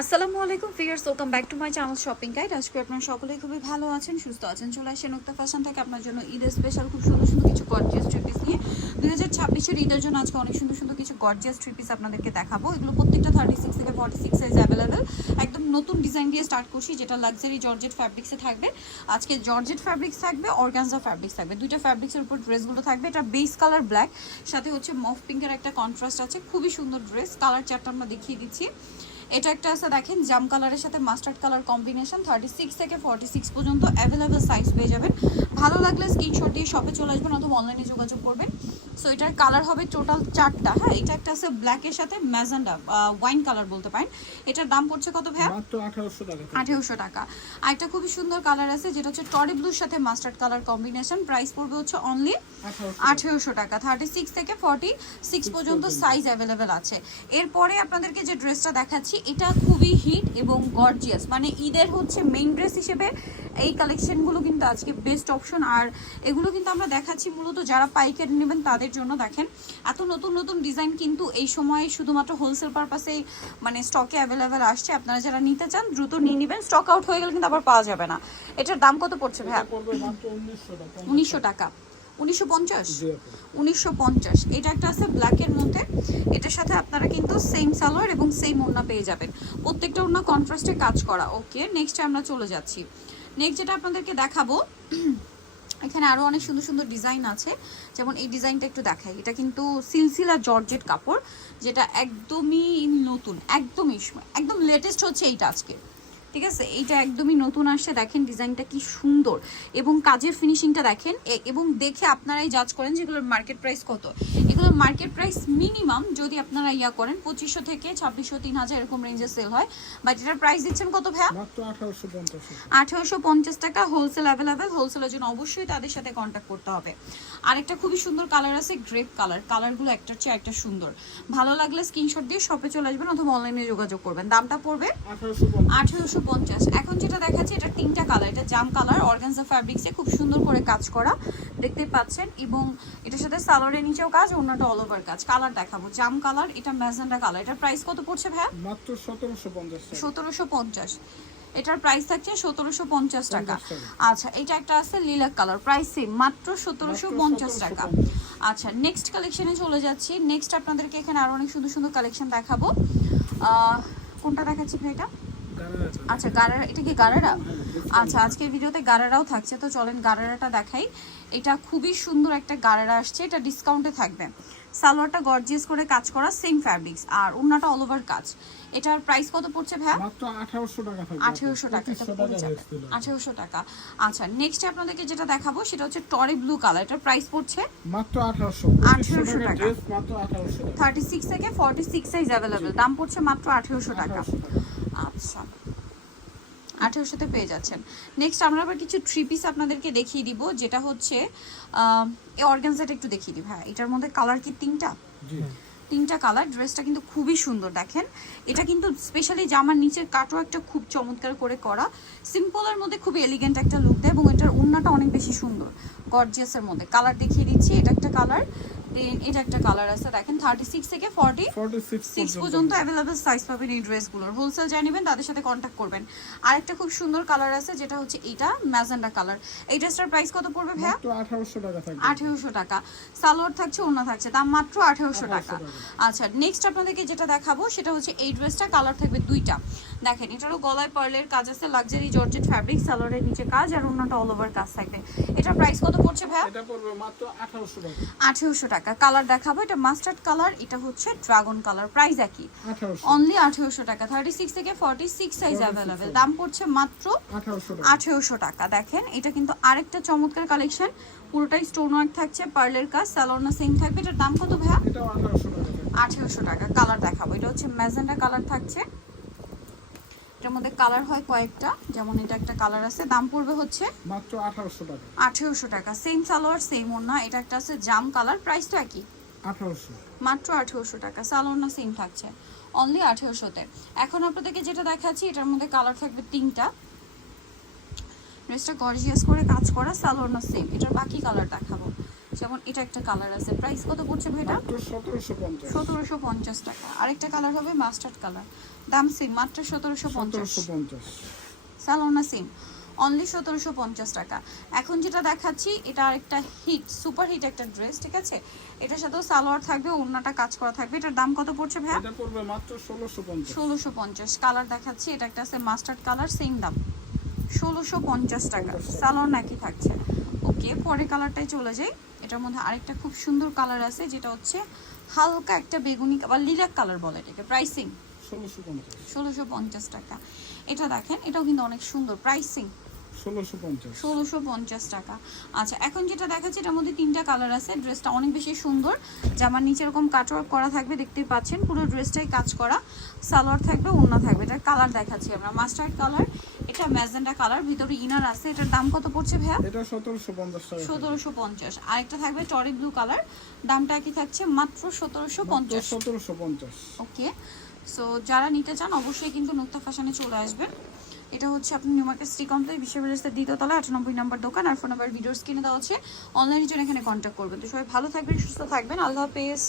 আসসালামু আলাইকুম fierce, welcome back to my channel shopping guide. আজকে আপনারা সকলেই খুবই ভালো আছেন, সুস্থ আছেন। চলে আসেন উক্তা ফ্যাশন থেকে আপনার জন্য ঈদের স্পেশাল খুব সুন্দর সুন্দর কিছু গর্জিয়াস ট্রিপিস নিয়ে। দুই হাজার ছাব্বিশের ঈদের জন্য আজকে অনেক সুন্দর সুন্দর কিছু গর্জিয়াস ট্রিপিস আপনাদেরকে দেখাবো। এগুলো প্রত্যেকটা থার্টি সিক্স থেকে ফর্টি সিক্স সাইজ অ্যাভেলেবেল একদম নতুন ডিজাইন দিয়ে স্টার্ট করছি, যেটা লাক্সারি জর্জেট ফ্যাব্রিক্সে থাকবে। আজকে জর্জেট ফ্যাব্রিক্স থাকবে অর্গানজা ফ্যাব্রিক্স থাকবে। দুইটা ফ্যাব্রিক্সের উপর ড্রেসগুলো থাকবে। এটা বেস কালার ব্ল্যাক সাথে হচ্ছে মফ পিঙ্কের একটা কন্ট্রাস্ট আছে। খুবই সুন্দর ড্রেস কালার চারটা আমরা দেখিয়ে দিচ্ছি। এটা একটা আছে দেখেন জাম কালারের সাথে mustard colour combination thirty six থেকে ফর্টি সিক্স পর্যন্ত অ্যাভেলেবেল সাইজ পেয়ে যাবেন। ভালো লাগলে স্ক্রিনশট দিয়ে শপে চলে আসবেন অথবা অনলাইনে যোগাযোগ করবেন। সো এটার কালার হবে টোটাল চারটা হ্যাঁ? এটা একটা আছে ব্ল্যাকের সাথে ম্যাজেন্ডা ওয়াইন কালার বলতে পারেন। এটার দাম পড়ছে কত ভাইয়া? আঠারোশো টাকা আর একটা খুবই সুন্দর কালার আছে যেটা হচ্ছে টরি ব্লুর সাথে মাস্টার্ড কালার কম্বিনেশন প্রাইস পড়বে হচ্ছে অনলি 1800 আঠেরোশো টাকা। থার্টি সিক্স থেকে ফর্টি সিক্স পর্যন্ত। সাইজ অ্যাভেলেবেল আছে। এরপরে আপনাদেরকে যে ড্রেসটা দেখাচ্ছি এটা খুবই হিট এবং গর্জিয়াস। মানে ঈদের হচ্ছে মেইন ড্রেস হিসেবে এই কালেকশনগুলো কিন্তু আজকে বেস্ট অপশন আর এগুলো কিন্তু আমরা দেখাচ্ছি মূলত যারা পাইকারি নেবেন তাদের জন্য। দেখেন, এত নতুন নতুন ডিজাইন কিন্তু এই সময় শুধুমাত্র হোলসেল পারপাসে মানে স্টকে অ্যাভেলেবেল আসছে। আপনারা যারা নিতে চান, দ্রুত নিয়ে নেবেন। স্টক আউট হয়ে গেলে কিন্তু আবার পাওয়া যাবে না। এটার দাম কত পড়ছে এটা উনিশশো টাকা। উনিশশো পঞ্চাশ। উনিশশো পঞ্চাশ। এটা একটা আছে ব্ল্যাকের মধ্যে। এটার সাথে আপনারা কিন্তু সেম সালোয়ার এবং সেম ওড়না পেয়ে যাবেন। প্রত্যেকটা ওড়না কন্ট্রাস্টে কাজ করা। ওকে নেক্সট আমরা চলে যাচ্ছি। নেক্সট যেটা আপনাদেরকে দেখাবো এখানে আরও অনেক সুন্দর সুন্দর ডিজাইন আছে। যেমন এই ডিজাইনটা একটু দেখাই। এটা কিন্তু সিলসিলা জর্জেট কাপড় যেটা একদমই নতুন একদমই একদম লেটেস্ট হচ্ছে এইটা আজকে। ঠিক আছে? এইটা একদমই নতুন আসছে। দেখেন ডিজাইনটা কি সুন্দর। এবং কাজের ফিনিশিংটা দেখেন এবং দেখে আপনারাই জাজ করেন যে এগুলোর মার্কেট প্রাইস কত। এগুলোর মার্কেট প্রাইস মিনিমাম যদি আপনারা ইয়া করেন পঁচিশশো থেকে ছাব্বিশশো তিন হাজার এরকম রেঞ্জে সেল হয়। বাট এটার প্রাইস দিচ্ছেন কত ভাইয়া? আঠারোশো পঞ্চাশ। আঠেরোশো পঞ্চাশ টাকা হোলসেল অ্যাভেলেবেল হোলসেলের জন্য অবশ্যই তাদের সাথে কন্ট্যাক্ট করতে হবে। আরেকটা খুবই সুন্দর কালার আছে গ্রেপ কালার কালারগুলো একটার চেয়ে একটা সুন্দর। ভালো লাগলে স্ক্রিনশট দিয়ে শপে চলে আসবেন অথবা অনলাইনে যোগাযোগ করবেন। দামটা পড়বে আঠারোশো পঞ্চাশ। এখন যেটা দেখাচ্ছি এটা তিনটা কালার এটা জাম কালার অর্গানজা ফ্যাব্রিক্সে খুব সুন্দর করে কাজ করা। দেখতে পাচ্ছেন এবং এটার সাথে সালোয়ারের নিচেও কাজ অন্যটা অল ওভার কাজ। কালার দেখাবো জাম কালার এটা ম্যাজেন্ডা কালার এটার প্রাইস কত পড়ছে ভাইয়া? মাত্র সতেরোশো পঞ্চাশ সতেরোশো পঞ্চাশ। এটার প্রাইস থাকছে সতেরোশো পঞ্চাশ টাকা। আচ্ছা এটা একটা আছে লিলাক কালার প্রাইস সেম মাত্র সতেরোশো পঞ্চাশ টাকা। আচ্ছা নেক্সট কালেকশনে চলে যাচ্ছি। নেক্সট আপনাদেরকে এখানে আরও অনেক সুন্দর সুন্দর কালেকশন দেখাবো। আহ, কোনটা দেখাচ্ছি ভাই এটা। আচ্ছা গারারা এটা কি গারারা? আচ্ছা আজকের ভিডিওতে গারারাও থাকছে তো চলেন গারারাটা দেখাই। এটা খুবই সুন্দর একটা গারারা আসছে এটা ডিসকাউন্টে থাকবে। সালোয়ারটা গর্জিয়াস করে কাজ করা সেম ফ্যাব্রিক্স আর ওড়নাটা অল ওভার কাজ। এটার প্রাইস কত পড়ছে মাত্র আঠারোশো টাকা আঠেরোশো টাকা এটা পড়ে যাবে। rate ছিল। আঠেরোশো টাকা। আচ্ছা নেক্সট আপনাদেরকে যেটা দেখাবো সেটা হচ্ছে টরে ব্লু কালার। এটার প্রাইস পড়ছে? মাত্র আঠারোশো। 1800 টাকা। মাত্র আঠারোশো টাকা। থার্টি সিক্স থেকে ফর্টি সিক্স সাইজ অ্যাভেলেবেল দাম পড়ছে মাত্র আঠেরোশো টাকা। 1800 টাকা। আচ্ছা আঠেরোশোতে পেয়ে যাচ্ছেন। নেক্সট আমরা আবার কিছু থ্রি পিস আপনাদেরকে দেখিয়ে দিব যেটা হচ্ছে এই অর্গানজাটা একটু দেখিয়ে দিই হ্যাঁ এটার মধ্যে কালার কি তিনটা? তিনটা কালার ড্রেসটা কিন্তু খুবই সুন্দর দেখেন। এটা কিন্তু স্পেশালি জামার নিচের কাটও একটা খুব চমৎকার করে করা। সিম্পলের মধ্যে খুব এলিগেন্ট একটা লুক দেয় এবং এটার ওড়নাটা অনেক বেশি সুন্দর গর্জিয়াসের মধ্যে। কালার দেখিয়ে দিচ্ছি এটা একটা কালার দেন এটা একটা কালার আছে। দেখেন থার্টি সিক্স থেকে ফর্টি ফর্টি সিক্স সিক্স পর্যন্ত অ্যাভেলেবেল সাইজ পাবেন এই ড্রেসগুলোর হোলসেল জানিবেন তাদের সাথে কন্ট্যাক্ট করবেন। আরেকটা খুব সুন্দর কালার আছে যেটা হচ্ছে এটা ম্যাজেন্ডা কালার এই ড্রেসটার প্রাইস কত পড়বে ভাইয়া? মাত্র আঠারোশো টাকা থাকবে। আঠেরোশো টাকা। সালোয়ার থাকছে ওড়না থাকছে দাম মাত্র টাকা। 1800 টাকা। আচ্ছা নেক্সট আপনাদেরকে যেটা দেখাবো সেটা হচ্ছে এই ড্রেসটা কালার থাকবে দুইটা। দেখেন এটারও গলায় পার্লের কাজ আছে লাক্সারি জর্জেট ফ্যাব্রিক সালোয়ারের নিচে কাজ আর ওড়নাটা অল ওভার কাজ থাকবে। এটার প্রাইস কত পড়ছে ভাইয়া? এটা পড়বে মাত্র আঠারোশো টাকা। আঠেরোশো টাকা। কালার দেখাবো এটা মাস্টার্ড কালার এটা হচ্ছে ড্রাগন কালার প্রাইস একই। অনলি আঠেরোশো টাকা থার্টি সিক্স থেকে ফর্টি সিক্স সাইজ অ্যাভেলেবেল দাম পড়ছে মাত্র আঠারোশো টাকা। টাকা। দেখেন এটা কিন্তু আরেকটা চমৎকার কালেকশন পুরোটাই স্টোন ওয়ার্ক থাকছে পার্লের কাজ স্যালোনা সেম থাকবে। এটার দাম কত ভাইয়া? আঠারোশো টাকা। আঠেরোশো টাকা। কালার দেখাবো। এটা হচ্ছে ম্যাজেন্ডা কালার থাকছে। এটার মধ্যে কালার হয় কয়েকটা। যেমন এটা একটা কালার আছে দাম পড়বে হচ্ছে মাত্র আঠারোশো টাকা। আঠেরোশো টাকা। সেম সালোয়ার সেম ওড়না এটা একটা আছে জাম কালার প্রাইস তো একই আঠারোশো। মাত্র আঠেরোশো টাকা। সালোনা সেম থাকছে। অনলি আঠেরোশোতে। এখন আপনাদেরকে যেটা দেখাচ্ছি এটার মধ্যে কালার থাকবে তিনটা। ড্রেসটা গর্জিয়াস করে কাজ করা সালোনা সেম এটার বাকি কালার দেখাবো। যেমন এটা একটা কালার আছে। প্রাইস কত পড়ছে ভাই এটা সতেরোশো পঞ্চাশ টাকা। আরেকটা কালার হবে মাস্টার্ড কালার দাম সেম মাত্র সতেরোশো পঞ্চাশ। সালোনা সিম অনলি সতেরোশো পঞ্চাশ টাকা। এখন যেটা দেখাচ্ছি এটা আরেকটা হিট সুপার হিট একটা ড্রেস ঠিক আছে? এটার সাথেও সালোয়ার থাকবে ওড়নাটা কাজ করা থাকবে। এটার দাম কত পড়ছে ভাই এটা পড়বে মাত্র ষোলোশো পঞ্চাশ। ষোলোশো পঞ্চাশ। কালার দেখাচ্ছি এটা একটা আছে মাস্টার্ড কালার সেম দাম। ষোলোশো পঞ্চাশ টাকা। সালোয়ার নাকি থাকছে। ওকে পরে কালারটাই চলে যাই। এটার মধ্যে আরেকটা খুব সুন্দর কালার আছে যেটা হচ্ছে হালকা একটা বেগুনি বা লিলাক কালার বলে এটাকে প্রাইসিং ষোলোশো পঞ্চাশ টাকা। এটা দেখেন এটাও কিন্তু অনেক সুন্দর প্রাইসিং ষোলোশো পঞ্চাশ। টাকা। আচ্ছা এখন যেটা দেখাচ্ছে এটার মধ্যে তিনটা কালার আছে ড্রেসটা অনেক বেশি সুন্দর। জামার নিচে এরকম কাটওয়ার্ক করা থাকবে দেখতেই পাচ্ছেন পুরো ড্রেসটাই কাজ করা। সালোয়ার থাকবে ওড়না থাকবে এটার কালার দেখাচ্ছি আমরা মাস্টার্ড কালার এটা ম্যাজেন্ডা কালার ভিতরে ইনার আছে। এটার দাম কত পড়ছে ভাইয়া? এটা সতেরোশো পঞ্চাশ টাকা। সতেরোশো পঞ্চাশ। আরেকটা থাকবে টরি ব্লু কালার। দামটা কি থাকছে? মাত্র সতেরোশো পঞ্চাশ। সতেরোশো পঞ্চাশ। ওকে। সো যারা নিতে চান অবশ্যই কিন্তু নুক্তা ফ্যাশনে চলে আসবেন। এটা হচ্ছে আপনি নিউ মার্কেট সিটি কমপ্লেক্স বিশ্ববিদ্যালয়ের দ্বিতীয়তলা আটানব্বই নম্বর দোকান। আর ফোন নাম্বার ভিডিওস কিনে দেওয়া হচ্ছে অনলাইনের জন্য এখানে কন্ট্যাক্ট করবেন। তো সবাই ভালো থাকবেন সুস্থ থাকবেন। আল্লাহ হাফেজ।